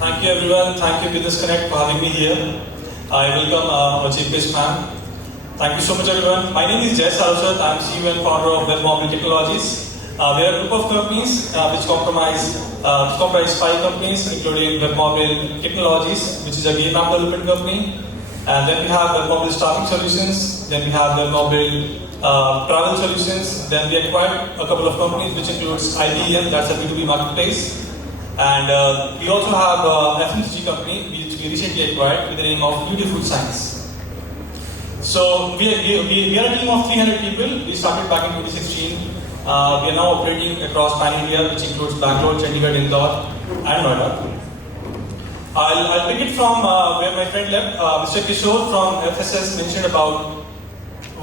Thank you everyone. Thank you Business Connect for having me here. I welcome our chief guest ma'am. Thank you so much everyone. My name is Jay Saraswat. I am CEO and founder of Webmobile Technologies. We are a group of companies which comprise 5 companies, including Webmobile Technologies, which is a game app development company. And then we have Webmobile Staffing Solutions. Then we have Webmobile Travel Solutions. Then we acquired a couple of companies, which includes IBM, that's a B2B marketplace. And we also have a FMCG company, which we recently acquired with the name of Beautiful Science. So we are a team of 300 people. We started back in 2016. We are now operating across Pan India, which includes Bangalore, Chandigarh, Indore, and Noida. I'll pick it from where my friend left. Mr. Kishore from FSS mentioned about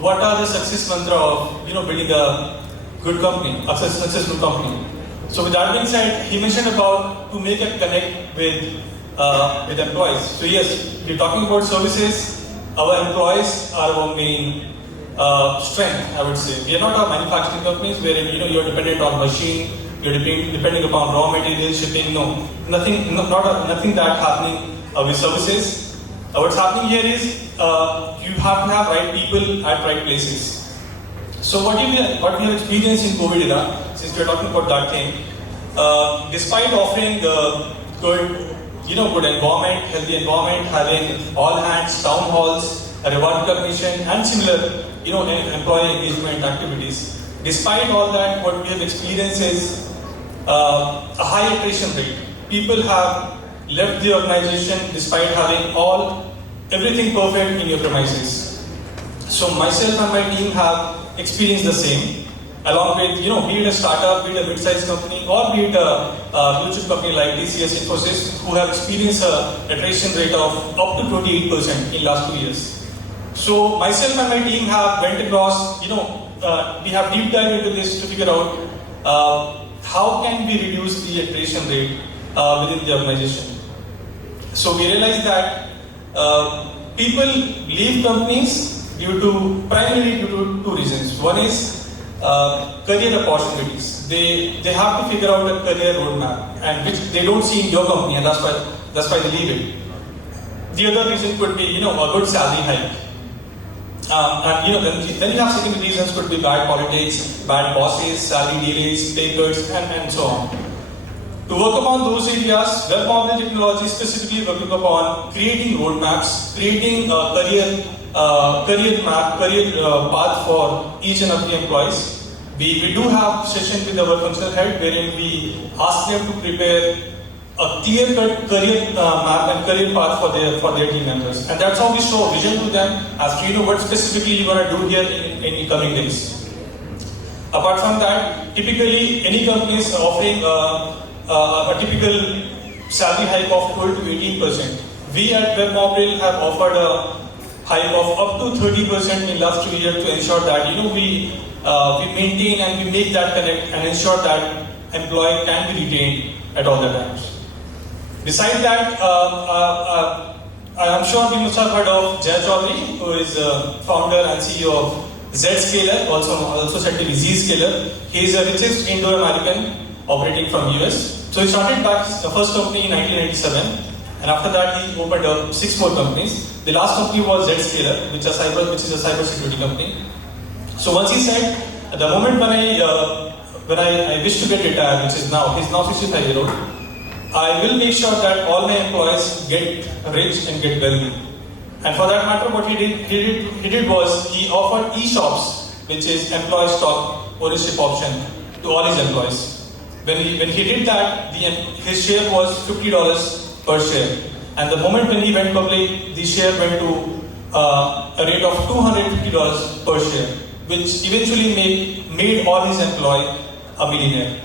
what are the success mantra of building a good company, a successful company. So with that being said, he mentioned about to make a connect with employees. So yes, we're talking about services. Our employees are our main strength, I would say. We are not a manufacturing companies wherein you're dependent on machine, you're depending upon raw materials, shipping. No, nothing that happening with services. What's happening here is you have to have right people at right places. So what we have experienced in COVID era, since we're talking about that thing, despite offering good environment, healthy environment, having all hands, town halls, a reward recognition, and similar employee engagement activities. Despite all that, what we have experienced is a high attrition rate. People have left the organization despite having everything perfect in your premises. So myself and my team have experienced the same, along with be it a startup, be it a mid-sized company, or be it a blue chip company like TCS, Infosys, who have experienced an attrition rate of up to 28% in last 2 years. So myself and my team have went across, we have deep dive into this to figure out how can we reduce the attrition rate within the organization. So we realized that people leave companies primarily due to 2 reasons. One is career opportunities. They have to figure out a career roadmap, and which they don't see in your company, and that's why they leave it. The other reason could be a good salary hike. Then you have second reasons could be bad politics, bad bosses, salary delays, pay cuts, and so on. To work upon those areas, Webmobile Technologies specifically working upon creating roadmaps, creating a career path for each and every employees. We do have session with our functional head wherein we ask them to prepare a clear-cut career map and career path for their team members, and that's how we show vision to them as to what specifically you want to do here in coming days. Apart from that, typically any company is offering a typical salary hike of 12 to 18%. We at Webmobile have offered a hike of up to 30% in last 2 years to ensure that we maintain and we make that connect and ensure that employee can be retained at all the times. Besides that, I am sure we must have heard of Jay Chaudhary, who is founder and CEO of Zscaler, also said to be Zscaler. He is the richest Indo-American operating from US. So he started back the first company in 1997, and after that he opened up 6 more companies. The last company was Zscaler, which is a cyber security company. So once he said, at the moment when I wish to get retired, which is now, he's now 65-year-old, I will make sure that all my employees get rich and get wealthy. And for that matter, what he did was he offered e-shops, which is employee stock ownership option, to all his employees. When he did that, his share was $50 per share. And the moment when he went public, the share went to a rate of $250 per share, which eventually made all his employees a millionaire.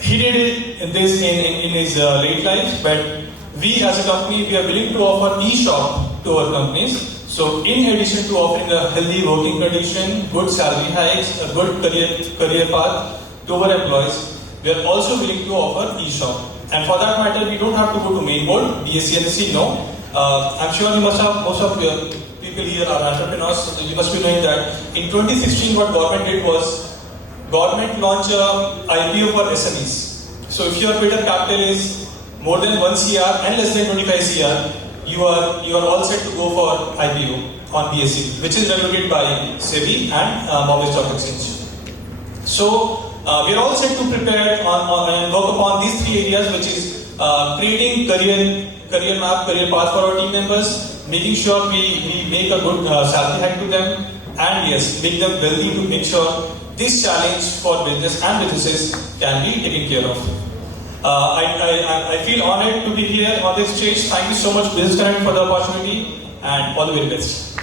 He did this in his late life, but we as a company, we are willing to offer e-shop to our companies. So in addition to offering a healthy working condition, good salary hikes, a good career path to our employees, we are also willing to offer e-shop. And for that matter, we don't have to go to main board, BSc and NSE, no. I'm sure most of your people here are entrepreneurs, so you must be knowing that in 2016 what government did was, government launched a IPO for SMEs. So if your bidder capital is more than 1 CR and less than 25 CR, you are all set to go for IPO on BSE, which is regulated by SEBI and Bombay Stock Exchange. So we are all set to prepare and work upon these three areas, which is creating career map, career path for our team members, making sure we make a good salary hike to them, and yes, make them wealthy to make sure this challenge for business and businesses can be taken care of. I feel honored to be here on this stage. Thank you so much, Business Connect, for the opportunity, and all the very best.